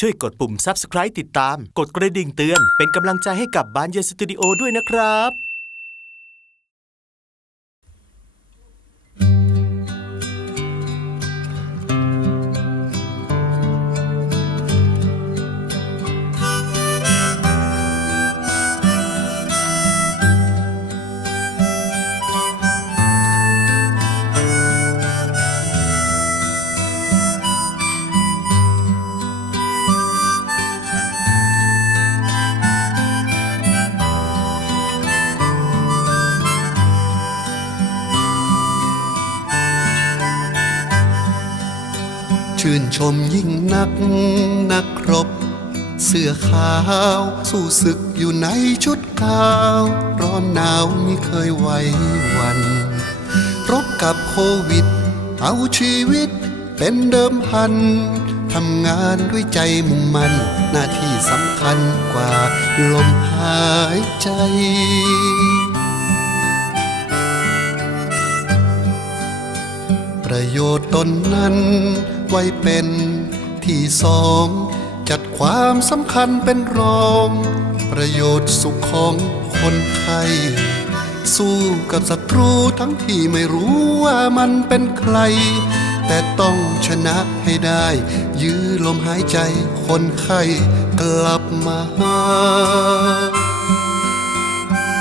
ช่วยกดปุ่ม Subscribe ติดตามกดกระดิ่งเตือนเป็นกำลังใจให้กับบานเย็นสตูดิโอด้วยนะครับชื่นชมยิ่งนักนักรบเสื้อขาวสู้ศึกอยู่ในชุดขาวร้อนหนาวไม่เคยไหวหวั่นรบกับโควิดเอาชีวิตเป็นเดิมพันทำงานด้วยใจมุ่งมั่นหน้าที่สำคัญกว่าลมหายใจประโยชน์ตนนั้นไว้เป็นที่สองจัดความสำคัญเป็นรองประโยชน์สุขของคนไข้สู้กับศัตรูทั้งที่ไม่รู้ว่ามันเป็นใครแต่ต้องชนะให้ได้ยื้อลมหายใจคนไข้กลับมา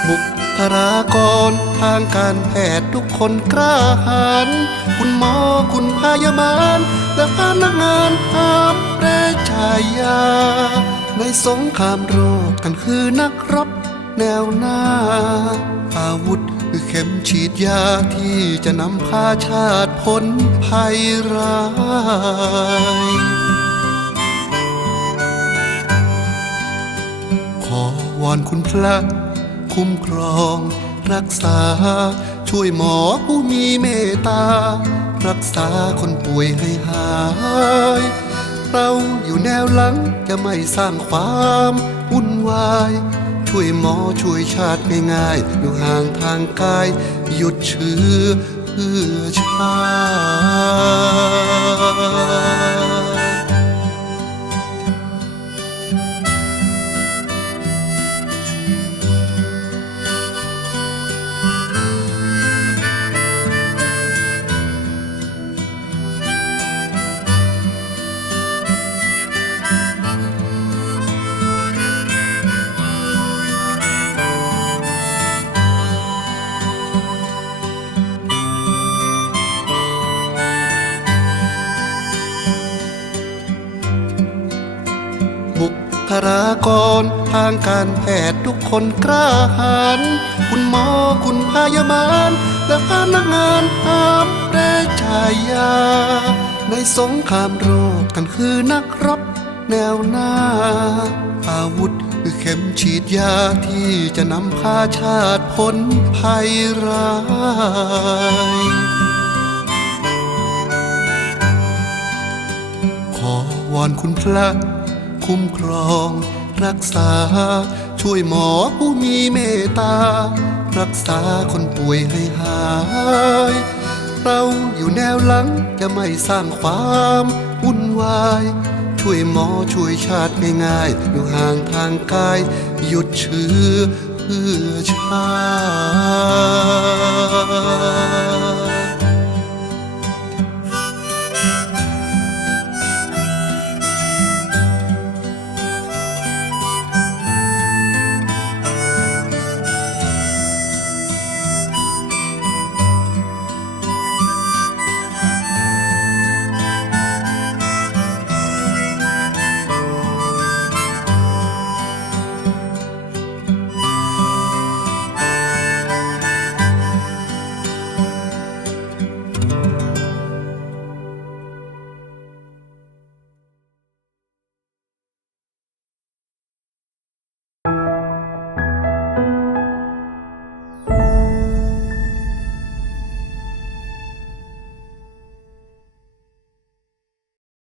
บุคลากรทางการแพทย์ทุกคนกล้าหาญคุณหมอคุณพยาบาลและพนักงานห้ามแร่ชายาในสงครามโรคกันคือนักรบแนวหน้าอาวุธคือเข็มฉีดยาที่จะนำพาชาติพ้นภัยร้ายขอวอนคุณพระคุ้มครองรักษาช่วยหมอผู้มีเมตตารักษาคนป่วยให้หายเราอยู่แนวหลังจะไม่สร้างความวุ่นวายช่วยหมอช่วยชาติง่ายๆอยู่ห่างทางกายหยุดเชื้อเพื่อชาติบุคลากรทางการแพทย์ทุกคนกล้าหาญคุณหมอคุณพยาบาลและพนักงานห้ามแร่ชายาในสงครามโรคกันคือนักรบแนวหน้าอาวุธคือเข็มฉีดยาที่จะนำพาชาติพ้นภัยร้ายขอวอนคุณพระคุ้มครองรักษาช่วยหมอผู้มีเมตตารักษาคนป่วยให้หายเราอยู่แนวหลังจะไม่สร้างความวุ่นวายช่วยหมอช่วยชาติง่ายๆอยู่ห่างทางกายหยุดเชื้อเพื่อชาติ